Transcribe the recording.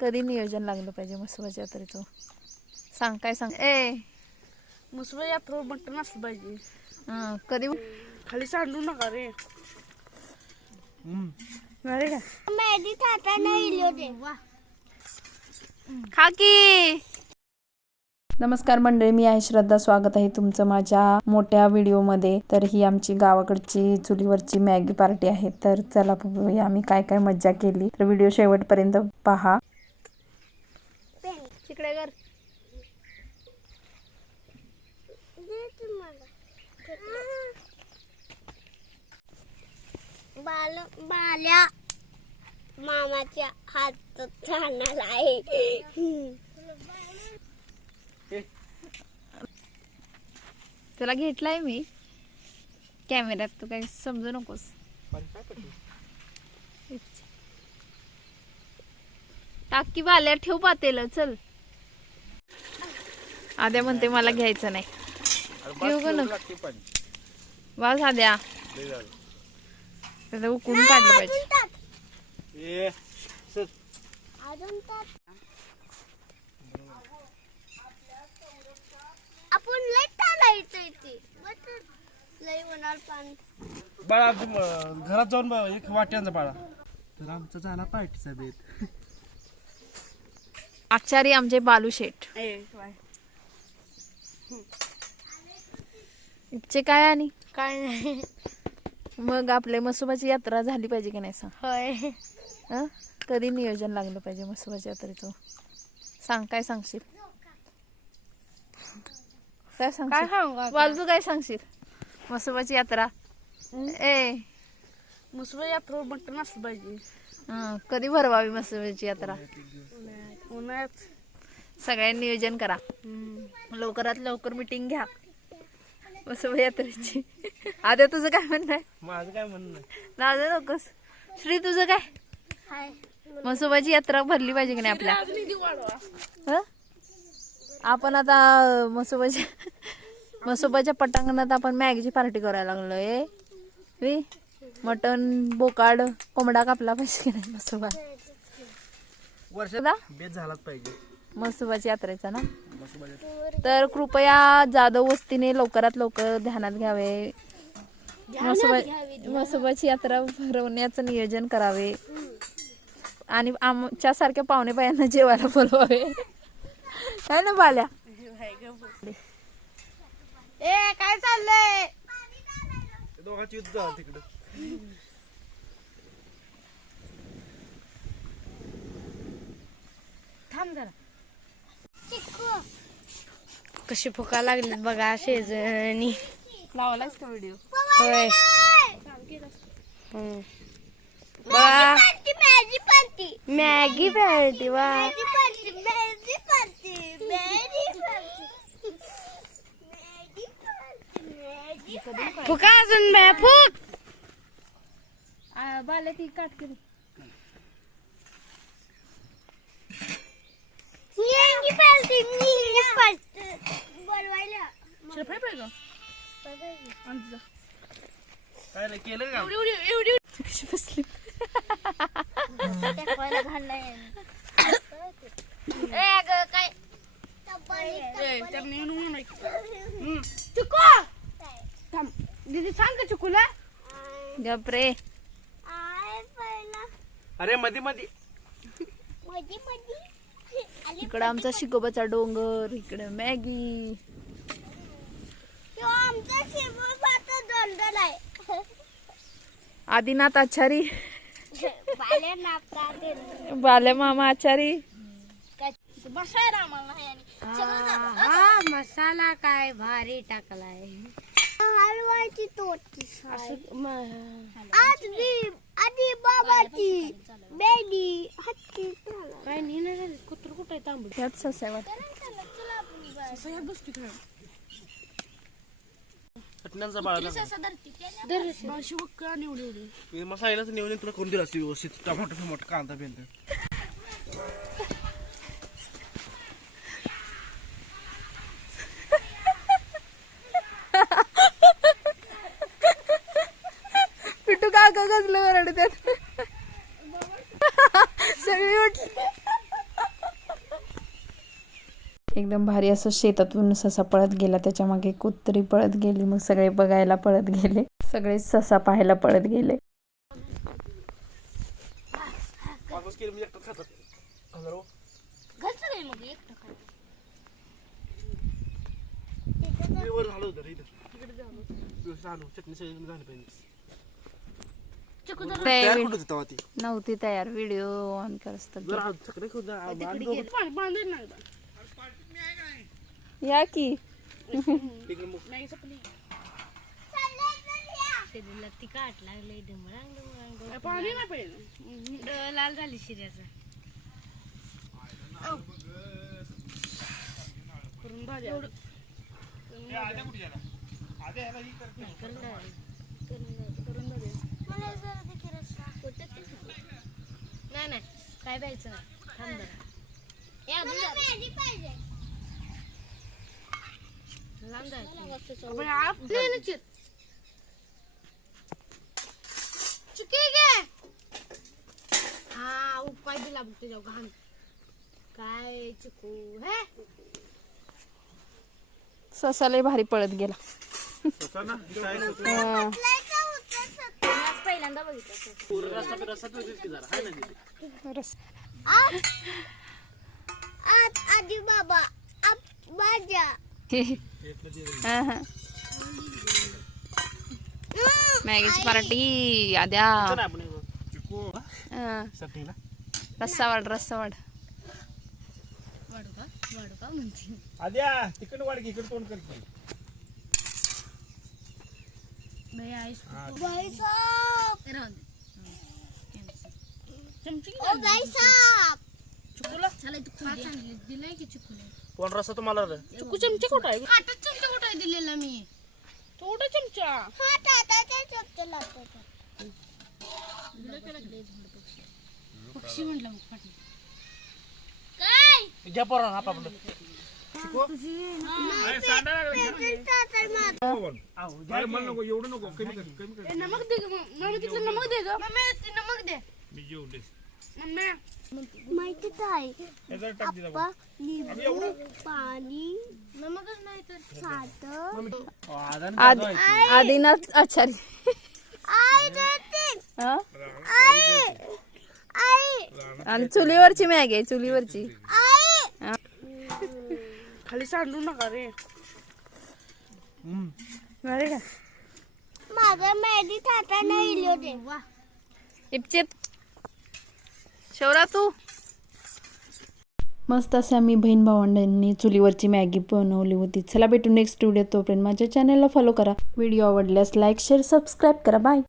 कधी नियोजन लागलं पाहिजे म्हसोबाच्या यात्रेचं? सांग, काय सांग. ए म्हसोबा यात्रा मटण असलं पाहिजे. कधी? खाली सांडू नका रे. अरे का मॅगी खाता नाही होते. खा की. नमस्कार मंडळी, मी आहे श्रद्धा. स्वागत आहे तुमचं माझ्या मोठ्या व्हिडिओमध्ये. तर ही आमची गावाकडची चुलीवरची मॅगी पार्टी आहे. तर चला बघूया आम्ही काय काय मज्जा केली. तर व्हिडिओ शेवटपर्यंत पहा. तिकडे कर. बाल्या मामाच्या हात चालणार आहे. तुला घेतलाय मी कॅमेऱ्यात, तू काही समजू नकोस. टाकी बाल्या ठेव पातेल. चल. आद्या म्हणते मला घ्यायचं नाही. घेऊ ग ना वाज आद्या. त्याला उकळून काढलं पाहिजे. आपण लय टाळायचं इथे. लय होणार पाणी. बाळा घरात जाऊन एक वाट्यांचा बाळा. तर आमचा झाला पार्टीचा बेत. आचारी आमचे बालू शेठ. इथचे काय आणि काय नाही. मग आपले म्हसोबाची यात्रा झाली पाहिजे की नाही सांग. होय. कधी नियोजन लागलं पाहिजे म्हसोबाच्या यात्रेचं? सांग, काय सांगशील? काय सांगशील? वालू काय सांगशील? म्हसोबाची यात्रा. ए म्हसोबा यात्रा मटण असलं पाहिजे. कधी भरवावी म्हसोबाची यात्रा? उन्हाळ्यात. सगळ्यांनी नियोजन करा. लवकरात लवकर मीटिंग घ्या म्हसोबा यात्रेची. आद्या तुझं काय म्हणणं आहे? माझं काय म्हणणं नाही. लाजू नकोस. श्री तुझं काय? म्हसोबाची यात्रा भरली पाहिजे की नाही आपल्या? आपण आता म्हसोबाच्या पटांगणात आपण मॅगीची पार्टी करायला लागलोय. मटन, बोकाड, कोंबडा कापला पाहिजे की नाही म्हसोबा? वर्षाला बेत झालाच पाहिजे म्हसोबाच्या यात्रेचा ना. तर कृपया जाधव वस्तीने लवकरात लवकर ध्यानात घ्यावे. म्हसोबाची यात्रा भरवण्याचं नियोजन करावे आणि आमच्या सारख्या पाहुणे बायांना जेवायला बोलवावे. है ना बाल्या? ए काय चाललंय? दोघांची युद्ध झालं तिकडं. थांब जरा. कशी फुका लागली बघा शेजारी. लावलाच का व्हिडिओ? होय. मॅगी पार्टी वा. फुका अजून फुक. बाल्या ती काट केली. काय रे केलं का? कशी बसली? दीदी सांग का चुकूला. गपरे. अरे मधी मधी. इकडं आमचा शिकोबाचा डोंगर, इकडे मॅगी. आदिनाथ आचारी, बाल्या मामा आचारी. मसाला काय भारी टाकलाय. हलवायची तोटी. आधी बाबाची मॅगी हत्ती. काय नाही कुत्र कुठे तांबू. ह्यात सस्यावर चटण्यांचा बाळा मसाल्याच निवडून तुला करून दिला असते व्यवस्थित. टमाटो कांदा बिंदा. पिटू काका कसलं ओरडतात. सगळी उठली. एकदम भारी असं शेतातून ससा पळत गेला, त्याच्या मागे कुत्री पळत गेली, मग सगळे बघायला पळत गेले, सगळे ससा पाहायला पळत गेले. मागच केलं मी एकटं खातात हजारो. घरचं नाही मग एकटं खायला. ते वर झालं होतं रे इथं. व्यवस्थित आलो चटणी सगळी झाली पाहिजे. तयार कुठं होती तेव्हा ती? नव्हती तयार, व्हिडिओ ऑन करतात. जरा चकरे खोद बांधून नाही या की तिकडे मग शरीराला तिखट लागले डमळांग पाणी नाही पाहिजे लाल झाली शिऱ्याचा करून भाज्या नाही नाही काय प्यायचं नाही थांब जरा हा उपाय दिला बघ तुझ्या घाण काय चिकू हे ससा लय भारी पळत गेला. पहिल्यांदा बघितलं आजी बाबा माझ्या मॅगीची पार्टी आद्या. चटणीला रस्सा वाढ वाढू का म्हणते आद्या तिकडे वाढ इकडे तोंड करते. दिलाय की चिकूला कोण रस्सा तुम्हाला चिकू चमचा कुठं आहे आठच चमचा कुठं आहे दिलेला मी थोडा चमचा पक्षी म्हणला काय घ्या पोरा आपापलं. नमक दे नमक दे नमक दे माहितीच आहे लिंबू पाणी नमकच नाही तर साधं आदिनाथ आचारी. हा? आणि चुलीवरची मॅगी आहे, चुलीवरची. खाली सांडू नका रे अरे का माझा मॅगी टाटा नाही होते इपचित शौरा तू. मस्त असे आम्ही बहीण भावंडांनी चुलीवरची मॅगी बनवली होती. चला भेटू नेक्स्ट व्हिडिओ. तोपर्यंत माझ्या चॅनलला फॉलो करा. व्हिडिओ आवडल्यास लाईक शेअर सबस्क्राईब करा. बाय.